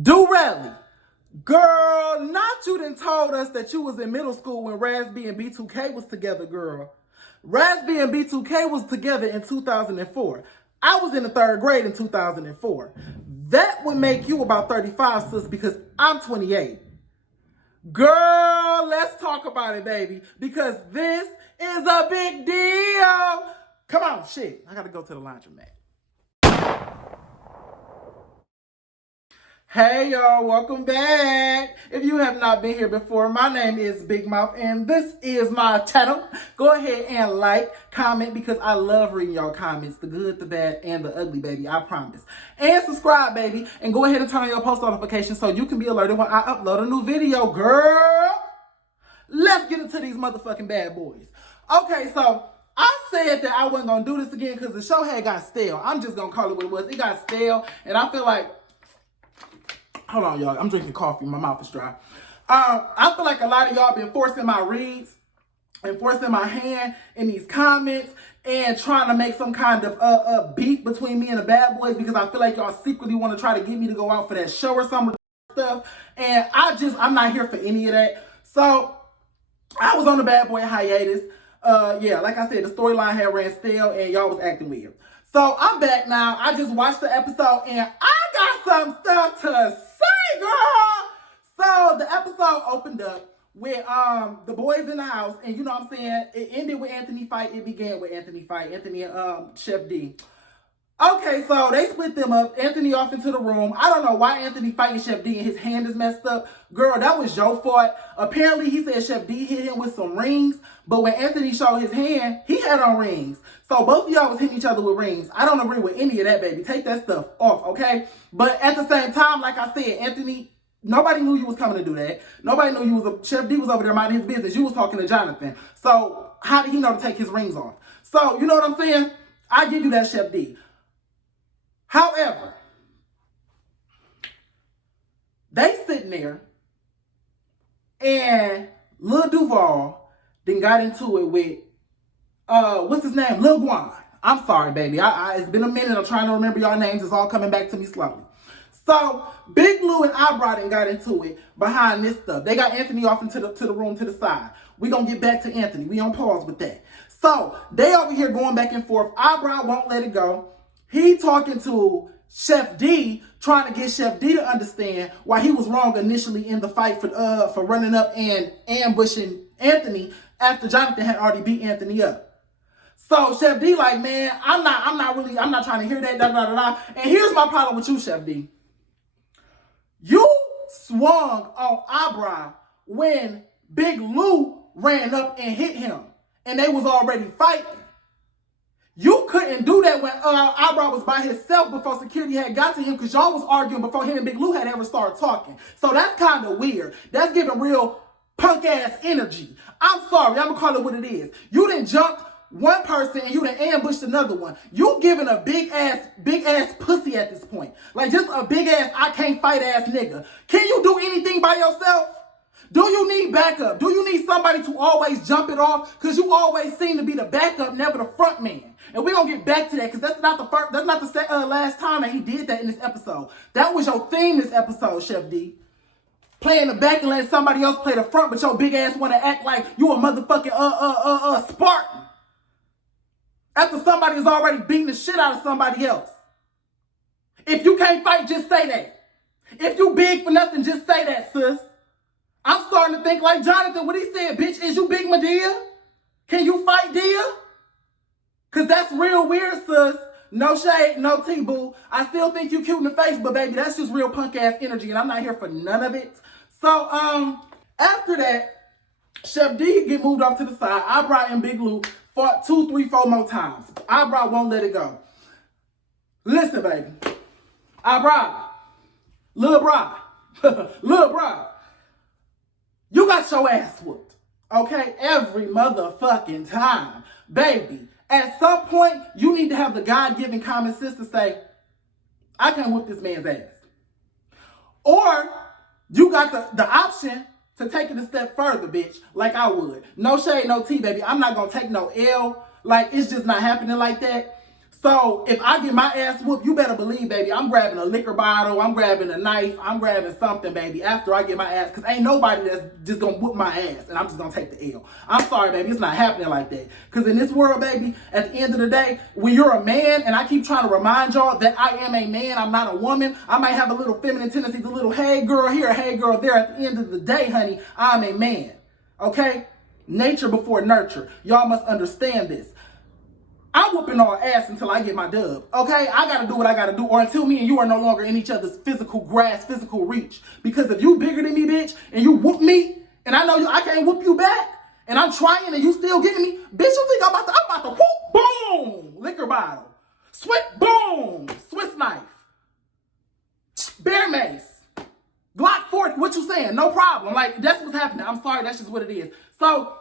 Do rally. Girl, not you done told us that you was in middle school when Raspy and B2K was together, girl. Raspy and B2K was together in 2004. I was in the third grade in 2004. That would make you about 35, sis, because I'm 28. Girl, let's talk about it, baby, because this is a big deal. Come on, shit. I gotta go to the laundromat. Hey y'all, welcome back. If you have not been here before, my name is Big Mouth and this is my channel. Go ahead and like, comment, because I love reading y'all comments, the good, the bad, and the ugly, baby, I promise. And subscribe, baby, and go ahead and turn on your post notifications so you can be alerted when I upload a new video, girl. Let's get into these motherfucking bad boys. Okay, so I said that I wasn't gonna do this again because the show had got stale. I'm just gonna call it what it was. It got stale, and I feel like, hold on, y'all. I'm drinking coffee. My mouth is dry. I feel like a lot of y'all been forcing my reads and forcing my hand in these comments and trying to make some kind of beef between me and the bad boys because I feel like y'all secretly want to try to get me to go out for that show or some stuff. And I'm not here for any of that. So I was on the bad boy hiatus. Yeah, like I said, the storyline had ran stale and y'all was acting weird. So I'm back now. I just watched the episode and I got some stuff to say, girl. So the episode opened up with the boys in the house, and you know what I'm saying? It ended with Anthony fight. It began with Anthony fight. Anthony and Chef D. Okay, so they split them up. Anthony off into the room. I don't know why Anthony fighting Chef D and his hand is messed up. Girl, that was your fault. Apparently, he said Chef D hit him with some rings, but when Anthony showed his hand, he had on rings. So both of y'all was hitting each other with rings. I don't agree with any of that, baby. Take that stuff off, okay? But at the same time, like I said, Anthony, nobody knew you was coming to do that. Nobody knew you was Chef D was over there minding his business. You was talking to Jonathan. So how did he know to take his rings off? So, you know what I'm saying? I give you that, Chef D. However, they sitting there and Lil Duval then got into it with, what's his name? Lil Guan. I'm sorry, baby. It's been a minute. I'm trying to remember y'all names. It's all coming back to me slowly. So, Big Lou and Eyebrow then got into it behind this stuff. They got Anthony off into the room to the side. We gonna get back to Anthony. We on pause with that. So, they over here going back and forth. Eyebrow won't let it go. He talking to Chef D, trying to get Chef D to understand why he was wrong initially in the fight for running up and ambushing Anthony after Jonathan had already beat Anthony up. So Chef D like, man, I'm not trying to hear that, And here's my problem with you, Chef D. You swung on Eyebrow when Big Lou ran up and hit him, and they was already fighting. You couldn't do that when Eyebrow was by himself before security had got to him because y'all was arguing before him and Big Lou had ever started talking. So that's kind of weird. That's giving real punk-ass energy. I'm sorry. I'm going to call it what it is. You done jumped one person and you done ambushed another one. You giving a big-ass pussy at this point. Like just a big-ass I can't fight-ass nigga. Can you do anything by yourself? Do you need backup? Do you need somebody to always jump it off? Because you always seem to be the backup, never the front man. And we're going to get back to that because that's not the last time that he did that in this episode. That was your theme this episode, Chef D. Playing the back and letting somebody else play the front, but your big ass want to act like you a motherfucking Spartan. After somebody is already beating the shit out of somebody else. If you can't fight, just say that. If you big for nothing, just say that, sis. I'm starting to think like Jonathan, what he said, bitch, is you big Madea? Can you fight, Dia? Because that's real weird, sis. No shade, no tea-boo. I still think you cute in the face, but baby, that's just real punk-ass energy, and I'm not here for none of it. So, after that, Chef D get moved off to the side. Eyebrow and Big Lou fought 2, 3, 4 more times. Eyebrow won't let it go. Listen, baby. Eyebrow. Lil Bra. Lil Bra. You got your ass whooped, okay? Every motherfucking time. Baby, at some point, you need to have the God-given common sense to say, I can't whoop this man's ass. Or you got the option to take it a step further, bitch, like I would. No shade, no tea, baby. I'm not going to take no L. Like, it's just not happening like that. So if I get my ass whooped, you better believe, baby, I'm grabbing a liquor bottle, I'm grabbing a knife, I'm grabbing something, baby, after I get my ass, because ain't nobody that's just gonna whoop my ass and I'm just gonna take the L. I'm sorry, baby, it's not happening like that. Because in this world, baby, at the end of the day, when you're a man, and I keep trying to remind y'all that I am a man, I'm not a woman, I might have a little feminine tendencies, a little hey girl here, hey girl there. At the end of the day, honey, I'm a man, okay? Nature before nurture. Y'all must understand this. I'm whooping all ass until I get my dub, okay? I gotta do what I gotta do, or until me and you are no longer in each other's physical grasp, physical reach. Because if you bigger than me, bitch, and you whoop me, and I know I can't whoop you back, and I'm trying and you still getting me, bitch, you think I'm about to whoop, boom, liquor bottle, boom, Swiss knife, bear mace, Glock 40, what you saying? No problem. Like, that's what's happening. I'm sorry, that's just what it is. So,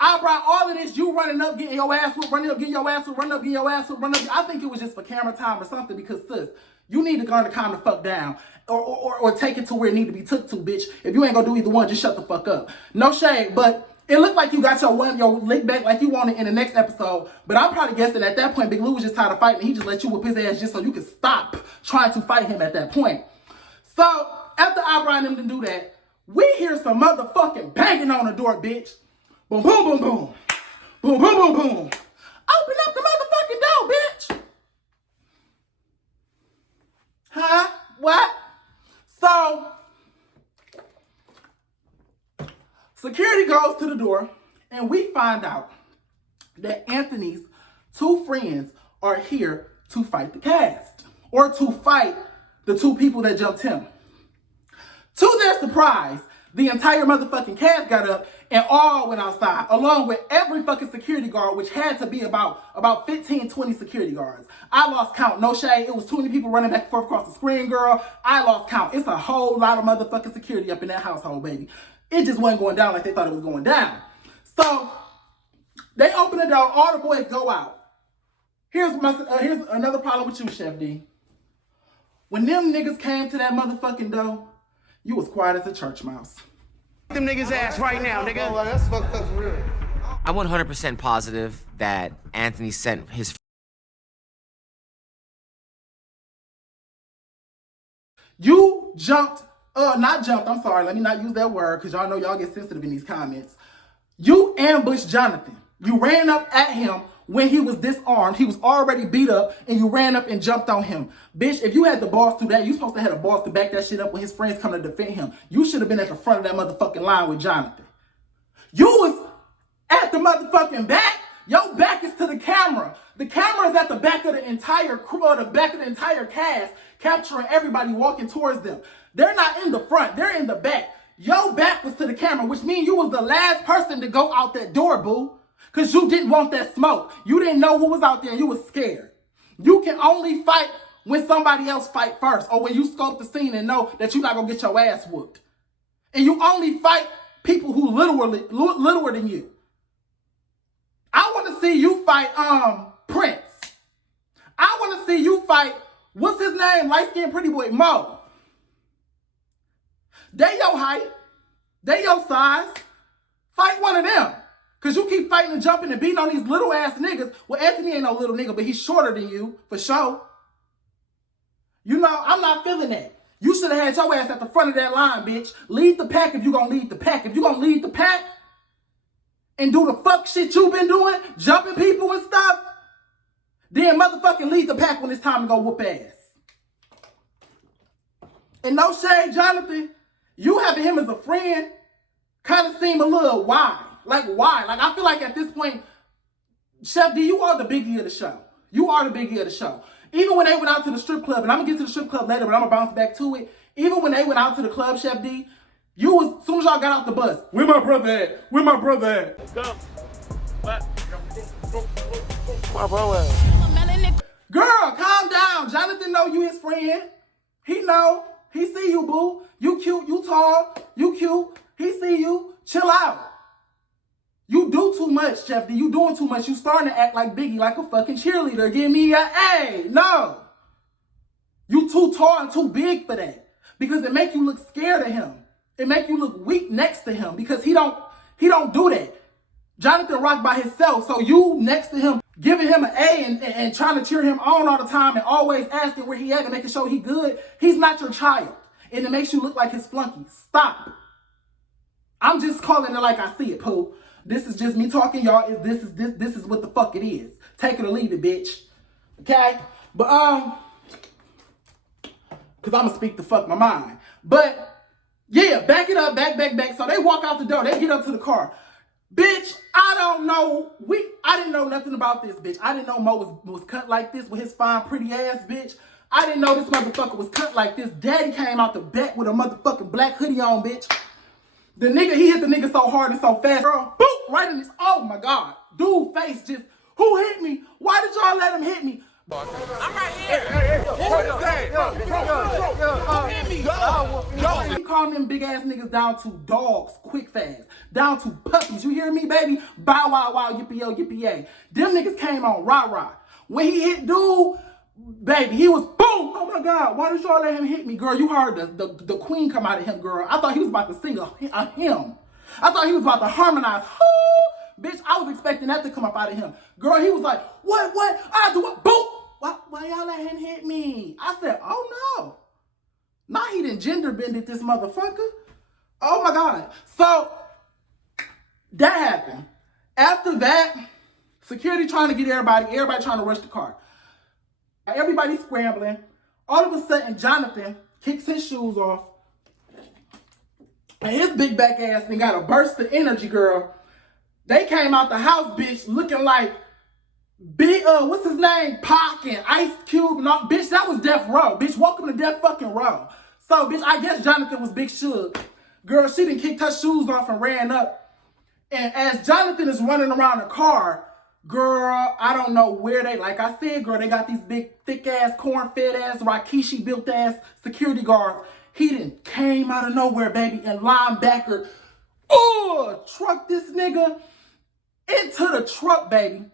I brought all of this, you running up, getting your ass whooped, running up, getting your ass whooped, running up, getting your ass whooped, running up. I think it was just for camera time or something, because, sis, you need to learn to calm the fuck down or take it to where it need to be took to, bitch. If you ain't gonna do either one, just shut the fuck up. No shade, but it looked like you got your lick back like you wanted in the next episode, but I'm probably guessing at that point, Big Lou was just tired of fighting. He just let you whoop his ass just so you could stop trying to fight him at that point. So, after I brought him to do that, we hear some motherfucking banging on the door, bitch. Boom, boom, boom, boom. Boom, boom, boom, boom. Open up the motherfucking door, bitch. Huh? What? So, security goes to the door, and we find out that Anthony's two friends are here to fight the cast, or to fight the two people that jumped him. To their surprise, the entire motherfucking cast got up and all went outside, along with every fucking security guard, which had to be about 15, 20 security guards. I lost count, no shade. It was too many people running back and forth across the screen, girl. I lost count. It's a whole lot of motherfucking security up in that household, baby. It just wasn't going down like they thought it was going down. So, they open the door, all the boys go out. Here's another problem with you, Chef D. When them niggas came to that motherfucking door, you was quiet as a church mouse. Them niggas ass right now, nigga. Oh, that's fucked up for real. I'm 100% positive that Anthony sent his. You jumped, not jumped, I'm sorry, let me not use that word, because y'all know y'all get sensitive in these comments. You ambushed Jonathan. You ran up at him when he was disarmed. He was already beat up, and you ran up and jumped on him. Bitch, if you had the balls to that, you supposed to have the balls to back that shit up when his friends come to defend him. You should have been at the front of that motherfucking line with Jonathan. You was at the motherfucking back. Your back is to the camera. The camera is at the back of the entire crew, or the back of the entire cast, capturing everybody walking towards them. They're not in the front, they're in the back. Your back was to the camera, which means you was the last person to go out that door, boo. Because you didn't want that smoke. You didn't know who was out there and you was scared. You can only fight when somebody else fight first, or when you scope the scene and know that you're not going to get your ass whooped. And you only fight people who littler than you. I want to see you fight Prince. I want to see you fight, what's his name? Light-skinned pretty boy, Mo. They your height. They your size. Fight one of them. Because you keep fighting and jumping and beating on these little ass niggas. Well, Anthony ain't no little nigga, but he's shorter than you, for sure. You know, I'm not feeling that. You should have had your ass at the front of that line, bitch. Lead the pack if you gonna lead the pack. If you gonna lead the pack and do the fuck shit you been doing, jumping people and stuff, then motherfucking lead the pack when it's time to go whoop ass. And no shade, Jonathan, you having him as a friend kind of seem a little wide. Like, why? Like, I feel like at this point, Chef D, you are the biggie of the show. You are the biggie of the show. Even when they went out to the strip club, and I'm going to get to the strip club later, but I'm going to bounce back to it. Even when they went out to the club, Chef D, you was, as soon as y'all got out the bus, where my brother at? Where my brother at? Let's go. What? My brother at? Girl, calm down. Jonathan know you his friend. He know. He see you, boo. You cute. You tall. You cute. He see you. Chill out. You do too much, Chef D. You doing too much. You starting to act like Biggie, like a fucking cheerleader. Give me a A. No. You too tall and too big for that. Because it make you look scared of him. It make you look weak next to him. Because he don't do that. Jonathan rock by himself. So you next to him, giving him an A and trying to cheer him on all the time and always asking where he at and making sure he good, he's not your child. And it makes you look like his flunky. Stop. I'm just calling it like I see it, Pooh. This is just me talking, y'all. This is what the fuck it is. Take it or leave it, bitch. Okay? But, because I'm going to speak the fuck my mind. But, yeah, back it up, back. So they walk out the door. They get up to the car. Bitch, I don't know. I didn't know nothing about this, bitch. I didn't know Mo was cut like this with his fine, pretty ass, bitch. I didn't know this motherfucker was cut like this. Daddy came out the back with a motherfucking black hoodie on, bitch. The nigga, he hit the nigga so hard and so fast. Girl, boop, right in his, oh my God. Dude face just, who hit me? Why did y'all let him hit me? I'm right here. He called them big ass niggas down to dogs, quick fast. Down to puppies. You hear me, baby? Bow wow wow, yippee-yo, yippee-yay. Them niggas came on rah-rah. When he hit dude, baby, he was boom. Oh my God, why did y'all let him hit me? Girl, you heard the queen come out of him, girl. I thought he was about to sing a hymn. I thought he was about to harmonize. Bitch, I was expecting that to come up out of him. Girl, he was like, what? I do what? Boom. Why y'all let him hit me? I said, oh no. Now he done gender bended this motherfucker. Oh my God. So, that happened. After that, security trying to get everybody trying to rush the car. Everybody scrambling. All of a sudden, Jonathan kicks his shoes off. And his big back ass thing got a burst of energy, girl. They came out the house, bitch, looking like big, what's his name? Pac and Ice Cube and all. Bitch, that was Death Row. Bitch, welcome to Death fucking Row. So, bitch, I guess Jonathan was big shook. Girl, she done kicked her shoes off and ran up. And as Jonathan is running around the car, girl, I don't know where they, like I said, girl, they got these big, thick-ass, corn-fed-ass, Rikishi-built-ass security guards. He done came out of nowhere, baby, and linebacker, trucked this nigga into the truck, baby.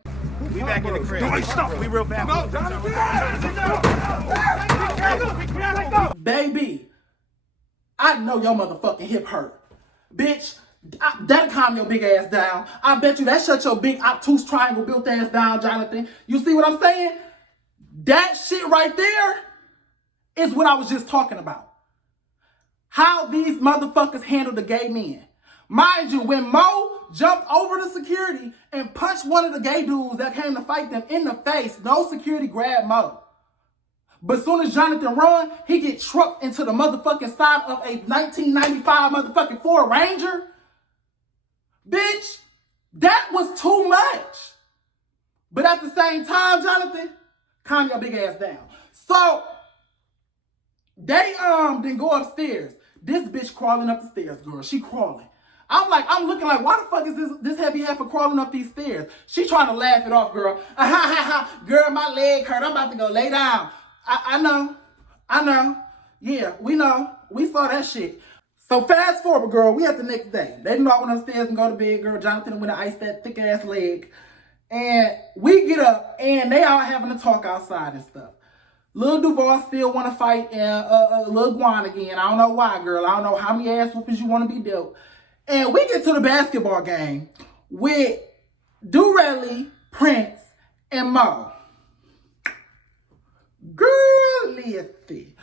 We back in the crib. Wait, stop. We real bad. No, baby, I know your motherfucking hip hurt. Bitch, that'll calm your big ass down. I bet you that shut your big obtuse triangle built ass down, Jonathan. You see what I'm saying? That shit right there is what I was just talking about. How these motherfuckers handle the gay men. Mind you, when Mo jumped over the security and punched one of the gay dudes that came to fight them in the face, no security grabbed Mo. But as soon as Jonathan run, he get trucked into the motherfucking side of a 1995 motherfucking Ford Ranger. Bitch, that was too much. But at the same time, Jonathan, calm your big ass down. So, they didn't go upstairs. This bitch crawling up the stairs, girl. She crawling. I'm looking like, why the fuck is this heavy heifer crawling up these stairs? She trying to laugh it off, girl. Girl, my leg hurt. I'm about to go lay down. I know. Yeah, we know. We saw that shit. So fast forward, girl, we at the next day. They didn't know I went upstairs and go to bed, girl. Jonathan went to ice that thick ass leg. And we get up and they all having a talk outside and stuff. Lil Duval still want to fight Lil Guan again. I don't know why, girl. I don't know how many ass whoopings you want to be dealt. And we get to the basketball game with Durelli, Prince, and Mo. Girl, listen.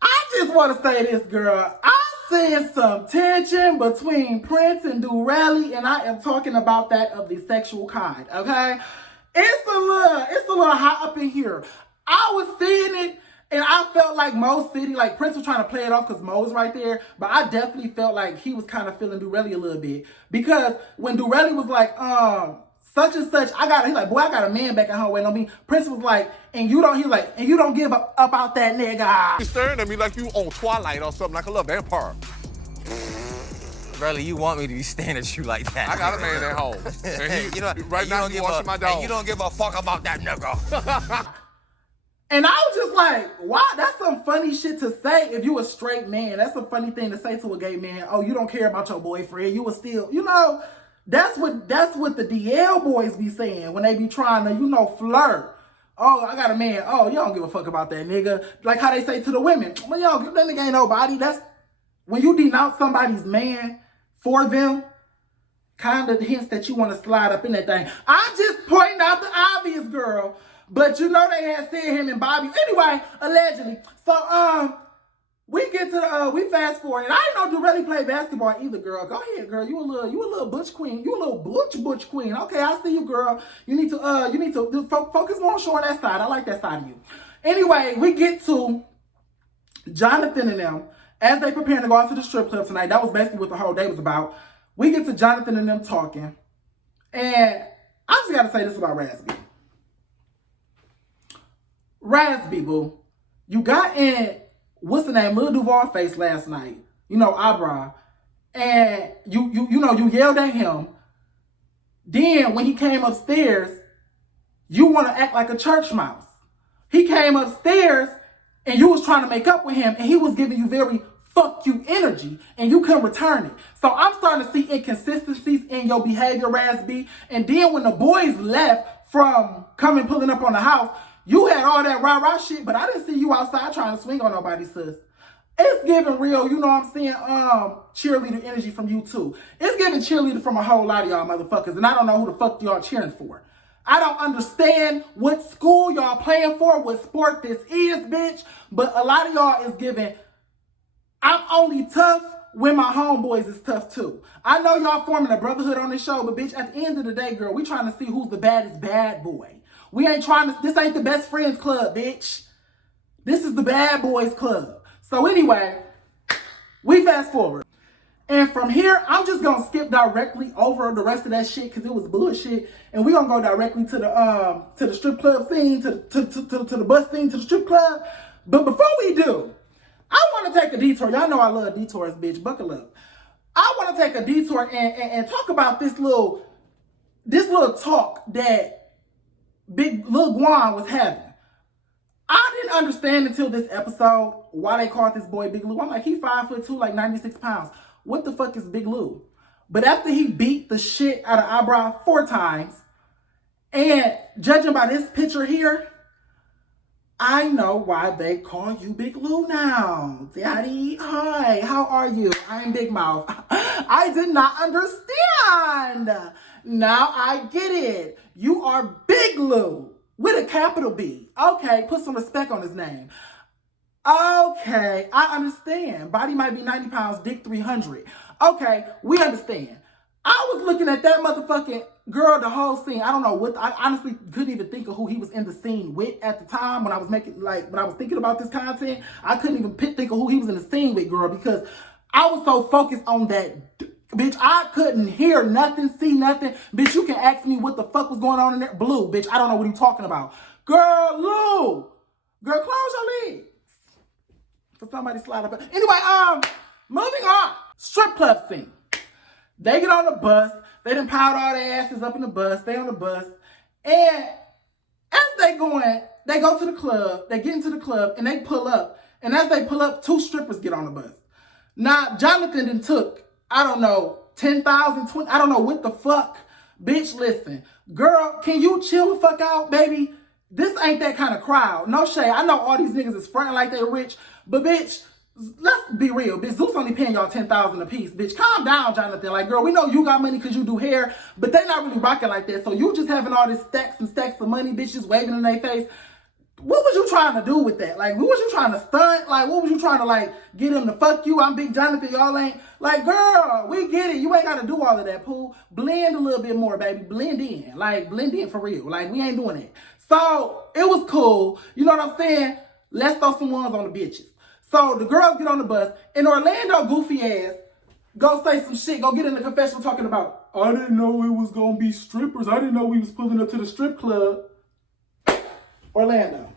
I just want to say this, girl. I seen some tension between Prince and Durelli, and I am talking about that of the sexual kind, okay? It's a little hot up in here. I was seeing it, and I felt like Mo City, like Prince was trying to play it off because Mo was right there, but I definitely felt like he was kind of feeling Durelli a little bit. Because when Durelli was like, such and such, he's like, boy, I got a man back at home waiting on me. Prince was like, and you don't give up about that nigga. You're staring at me like you on Twilight or something, like a little vampire. Really, you want me to be staring at you like that? I got a man at home. And you know, right now he's washing my dog. And you don't give a fuck about that nigga. And I was just like, wow, that's some funny shit to say if you a straight man. That's a funny thing to say to a gay man. Oh, you don't care about your boyfriend. You will still, that's what the DL boys be saying when they be trying to, flirt. Oh, I got a man. Oh, you don't give a fuck about that nigga. Like how they say to the women. Well, yo, that nigga ain't nobody. That's when you denounce somebody's man for them, kind of hints that you want to slide up in that thing. I'm just pointing out the obvious, girl. But you know they had said him and Bobby. Anyway, allegedly. So, we get to we fast forward. And I didn't know Durelli played basketball either, girl. Go ahead, girl. You a little butch queen. You a little butch queen. Okay, I see you, girl. You need to focus more on showing that side. I like that side of you. Anyway, we get to Jonathan and them as they preparing to go out to the strip club tonight. That was basically what the whole day was about. We get to Jonathan and them talking. And I just got to say this about Raspy. Raspy, boo. You got in, what's the name, Lil Duval face last night. You know, Abra. And you yelled at him. Then when he came upstairs, you want to act like a church mouse. He came upstairs and you was trying to make up with him and he was giving you very fuck you energy and you couldn't return it. So I'm starting to see inconsistencies in your behavior, Raspy. And then when the boys left from pulling up on the house, you had all that rah-rah shit, but I didn't see you outside trying to swing on nobody, sis. It's giving real, you know what I'm saying, cheerleader energy from you too. It's giving cheerleader from a whole lot of y'all motherfuckers, and I don't know who the fuck y'all cheering for. I don't understand what school y'all playing for, what sport this is, bitch, but a lot of y'all is giving, I'm only tough when my homeboys is tough too. I know y'all forming a brotherhood on this show, but bitch, at the end of the day, girl, we trying to see who's the baddest bad boy. We ain't trying to, this ain't the best friends club, bitch. This is the bad boys club. So anyway, we fast forward. And from here, I'm just going to skip directly over the rest of that shit because it was bullshit. And we're going to go directly to the strip club scene, to the bus scene, to the strip club. But before we do, I want to take a detour. Y'all know I love detours, bitch. Buckle up. I want to take a detour and talk about this little talk that Big Lil Guan was having. I didn't understand until this episode why they called this boy Big Lou. I'm like, he 5'2", like 96 pounds. What the fuck is Big Lou? But after he beat the shit out of Abra 4 times, and judging by this picture here, I know why they call you Big Lou now. Daddy, hi, how are you? I'm Big Mouth. I did not understand. Now I get it. You are Big Lou with a capital B. Okay, put some respect on his name. Okay, I understand. Body might be 90 pounds, dick 300. Okay, we understand. I was looking at that motherfucking girl the whole scene. I don't know what, I honestly couldn't even think of who he was in the scene with at the time when I was when I was thinking about this content. I couldn't even think of who he was in the scene with, girl, because I was so focused on that. Bitch, I couldn't hear nothing, see nothing. Bitch, you can ask me what the fuck was going on in there. Blue, bitch, I don't know what you're talking about. Girl, Lou. Girl, close your legs. For somebody slide up. Anyway, moving on. Strip club scene. They get on the bus. They done piled all their asses up in the bus. They on the bus. And as they go to the club. They get into the club and they pull up. And as they pull up, 2 strippers get on the bus. Now, Jonathan then took, I don't know, 10,000, 20, I don't know what the fuck. Bitch, listen. Girl, can you chill the fuck out, baby? This ain't that kind of crowd. No shade. I know all these niggas is fronting like they rich. But bitch, let's be real. Bitch, Zeus only paying y'all 10,000 a piece. Bitch, calm down, Jonathan. Like, girl, we know you got money because you do hair. But they not really rocking like that. So you just having all this stacks and stacks of money, bitch, just waving in their face. What was you trying to do with that? Like, what was you trying to stunt? Like, what was you trying to, like, get him to fuck you? I'm Big Jonathan. Y'all ain't. Like, girl, we get it. You ain't got to do all of that, Pooh. Blend a little bit more, baby. Blend in. Like, blend in for real. Like, we ain't doing it. So, it was cool. You know what I'm saying? Let's throw some ones on the bitches. So, the girls get on the bus. And Orlando, goofy ass, go say some shit. Go get in the confessional talking about, I didn't know it was going to be strippers. I didn't know we was pulling up to the strip club. Orlando.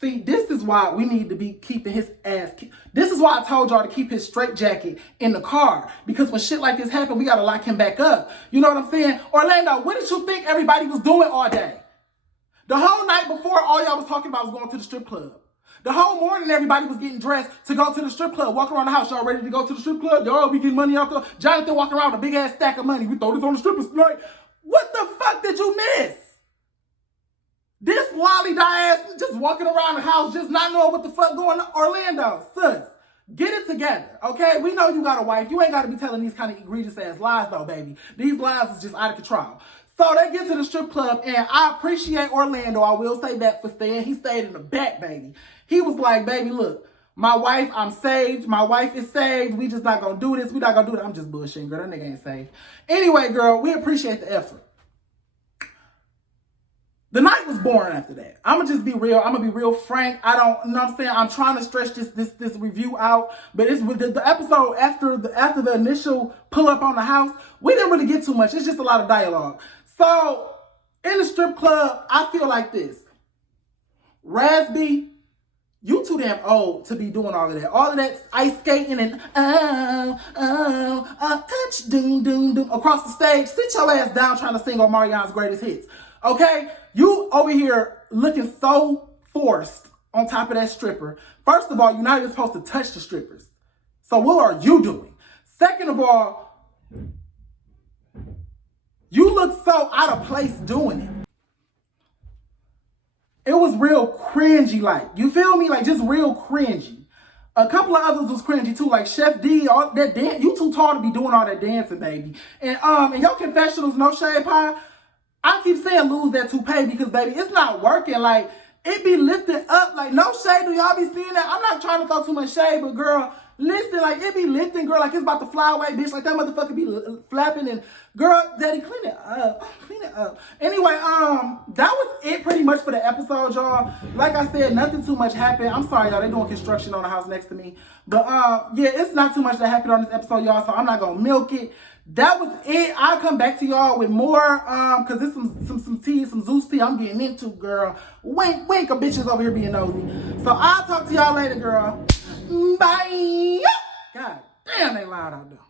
See, this is why we need to be keeping his ass. This is why I told y'all to keep his straitjacket in the car. Because when shit like this happen, we got to lock him back up. You know what I'm saying? Orlando, what did you think everybody was doing all day? The whole night before, all y'all was talking about was going to the strip club. The whole morning, everybody was getting dressed to go to the strip club. Walking around the house, y'all ready to go to the strip club? Y'all be getting money out there. Jonathan walking around with a big ass stack of money. We throw this on the strippers tonight. What the fuck did you miss? This lolly die ass just walking around the house, just not knowing what the fuck going on. Orlando, sis, Get it together, okay? We know you got a wife. You ain't got to be telling these kind of egregious ass lies, though, baby. These lies is just out of control. So they get to the strip club, and I appreciate Orlando. I will say that for staying. He stayed in the back, baby. He was like, baby, look, my wife, I'm saved. My wife is saved. We just not going to do this. We not going to do that. I'm just bullshitting, girl. That nigga ain't saved. Anyway, girl, we appreciate the effort. The night was boring after that. I'm going to just be real. I'm going to be real frank. I don't, you know what I'm saying? I'm trying to stretch this review out. But it's the episode after the initial pull up on the house, we didn't really get too much. It's just a lot of dialogue. So, in the strip club, I feel like this. Raspy, you too damn old to be doing all of that. All of that ice skating and touch, doom, doom, doom across the stage. Sit your ass down trying to sing on Mariana's greatest hits. Okay? You over here looking so forced on top of that stripper. First of all, you're not even supposed to touch the strippers. So what are you doing? Second of all, you look so out of place doing it. It was real cringy, like. You feel me? Like, just real cringy. A couple of others was cringy, too. Like, Chef D, all that dance. You too tall to be doing all that dancing, baby. And in your confessionals, no shade pie, I keep saying lose that toupee because, baby, it's not working. Like, it be lifting up. Like, no shade. Do y'all be seeing that? I'm not trying to throw too much shade, but, girl, listen, like, it be lifting, girl, like it's about to fly away, bitch. Like, that motherfucker be flapping and, girl, daddy, clean it up. Clean it up. Anyway, that was it pretty much for the episode, y'all. Like I said, nothing too much happened. I'm sorry, y'all. They doing construction on the house next to me. But, yeah, it's not too much that happened on this episode, y'all, so I'm not gonna milk it. That was it. I'll come back to y'all with more, because there's some tea, some Zeus tea I'm getting into, girl. Wink, wink, a bitches over here being nosy. So I'll talk to y'all later, girl. Bye. God damn, they loud out there.